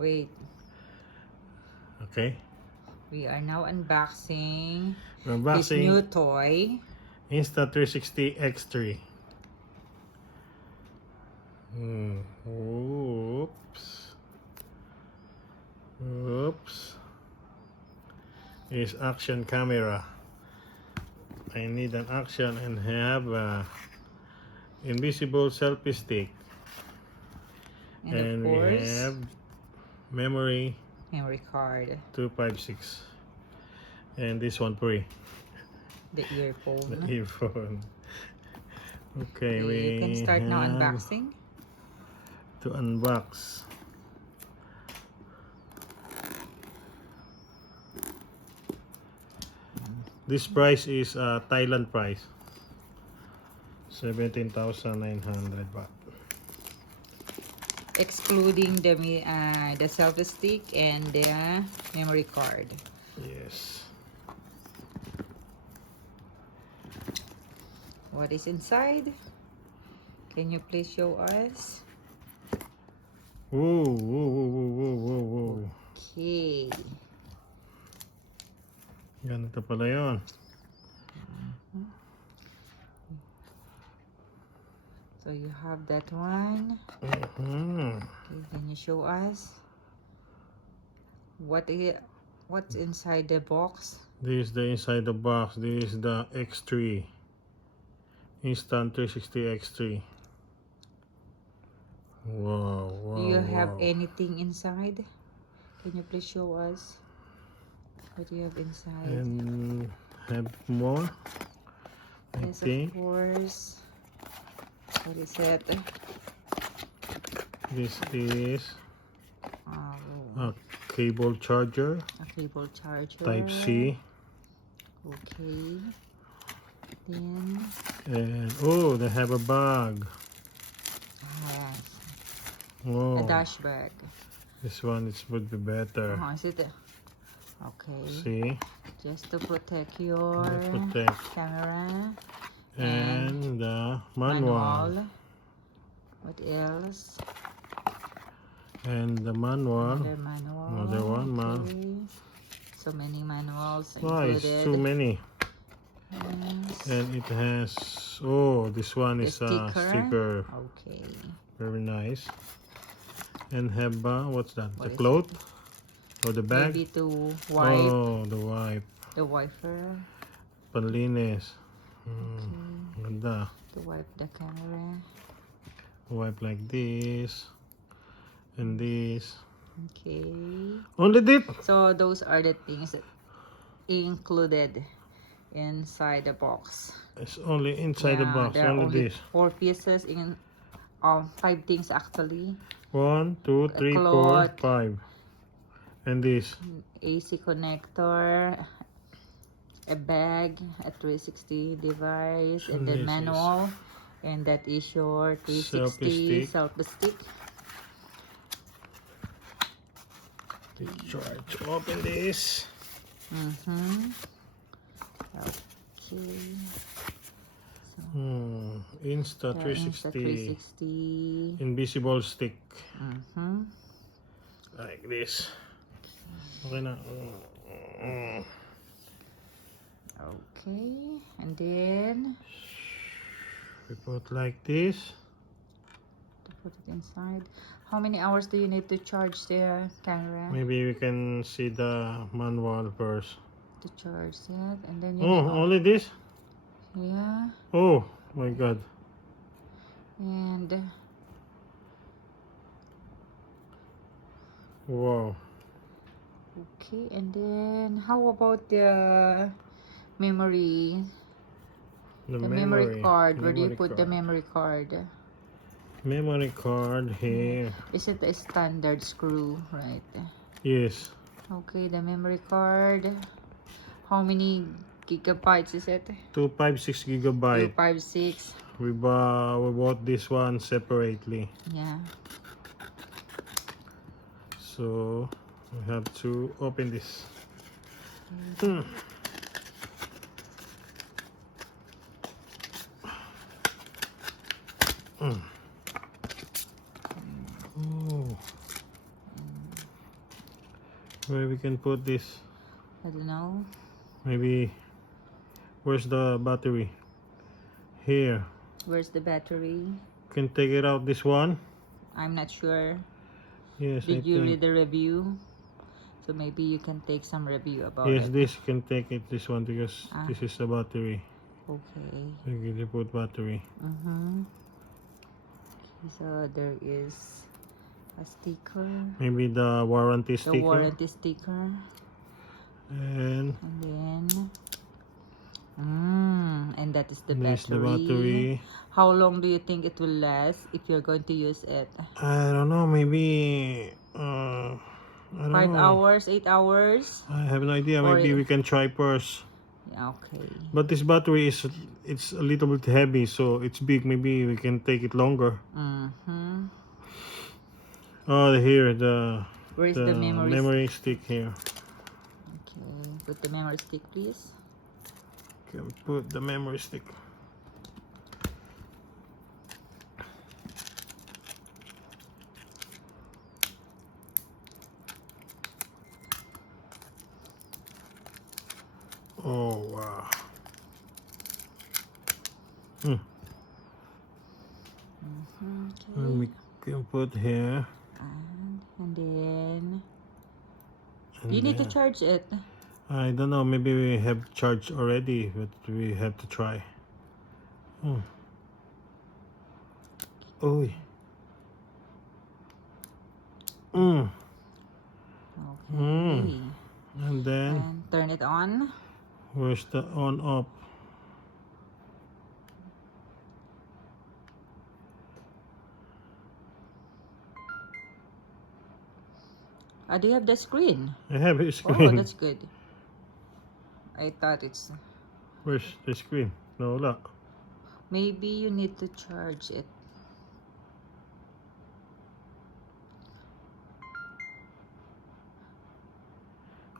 Wait, Okay. we are now unboxing We're this new unboxing toy. Insta360 X3. Oops. Oops. Is action camera. I need an action and have a invisible selfie stick. And of And we course, have memory memory card, 256. And this one free. the The earphone. earphone. Okay, You can we start now have unboxing. to unbox. This price is Thailand price. 17,900 baht. Excluding the selfie stick and the memory card. Yes. What is inside? Can you please show us? Whoa, whoa, whoa, whoa, whoa, whoa. Okay. Ganito pala yun. So you have that one. Mhm. Okay, can you show us what's inside the box? This is the inside the box. This is the X3. Insta360 X3. Wow, wow, Do you have wow. anything inside? Can you please show us what you have inside? And have more. I Yes, of think course. What is it? this is Oh, a cable charger. a cable charger. Type C. Okay. Then, And oh, they have a bag. yes, a Whoa. dash bag. This one would be better. Is it? Okay. See? Just to protect your Protect. camera. And the manual. What else? And the manual. Another manual. Another one, man. Okay. So many manuals Why, included. it's too many. Yes. And it has, oh, this one The is a sticker. Okay. Very nice. And have, what's that? What The is cloth? Or the bag? Maybe to wipe Oh, the wipe. the wiper. Panlinis. Okay. Ganda. To wipe the camera. Wipe like this. And this. Okay. Only this? So those are the things that included inside the box. It's only inside the box. There are Only only this. 4 pieces in 5 things actually. 1, 2, 3, 4, cloth. 5. And this. AC connector, a bag, a 360 device, and then This is manual. And that is your 360 selfie stick. Try to open this. Okay. Insta360 Insta360. invisible stick. Like this. Okay na. Okay, and then We put like this. to put it inside. How many hours do you need to charge the camera? Maybe we can see the manual first. To charge that, and then you Oh, need only this? yeah, Oh my god. and Wow. okay, and then how about the memory? The memory card. Where do you Memory put the card. memory card? Memory card here. Is it a standard screw, right? Yes. Okay, the memory card. How many gigabytes is it? 256 gigabyte. 256. We bought this one separately. Yeah. So we have to open this. Oh. Where we can put this? I don't know. Maybe. Where's the battery? Here. Where's the battery? Can take it out. This one. I'm not sure. Yes, Did I you think. read the review? So maybe you can take some review about Yes, it. this can take it. This one because this is the battery. Okay. We can put battery. Okay, so there is a sticker. Maybe the warranty The sticker. warranty sticker. And then and that is the there's battery. the battery. How long do you think it will last if you're going to use it? I don't know. Maybe. I don't 5 know. hours, 8 hours? I have no idea. Or Maybe we can try first. Yeah, okay. But this battery is it's a little bit heavy, so it's big. Maybe we can take it longer. Oh, here Where is the memory memory stick here. Okay, put the memory stick, please. Can put the memory stick. Oh wow. And we can put here. And then And you need to then- charge it. I don't know. Maybe we have charged already, but we have to try. Oh. Oh. Okay. And then And turn it on. where's the on off? Do you have the screen? I have a Oh, screen. that's good. I thought it's... Where's the screen? No, wala. Maybe you need to charge it.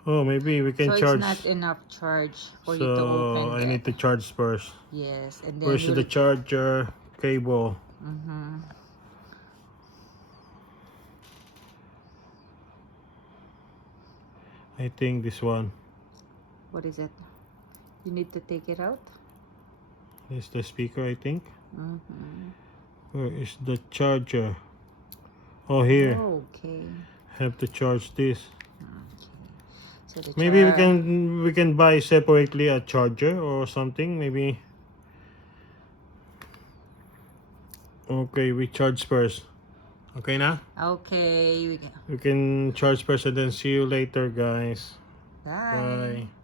Oh, maybe we can So charge. it's not enough charge for you to So open I it. need to charge first. Yes, and then Where's the charger cable? I think this one. What is it? You need to take it out. This is the speaker, I think. Where is the charger? Oh, here. Okay. Have to charge this. So the Maybe we can buy separately a charger or something. Maybe. Okay, we charge first. Okay, now Okay. we can charge first and then see you later, guys. Bye. Bye.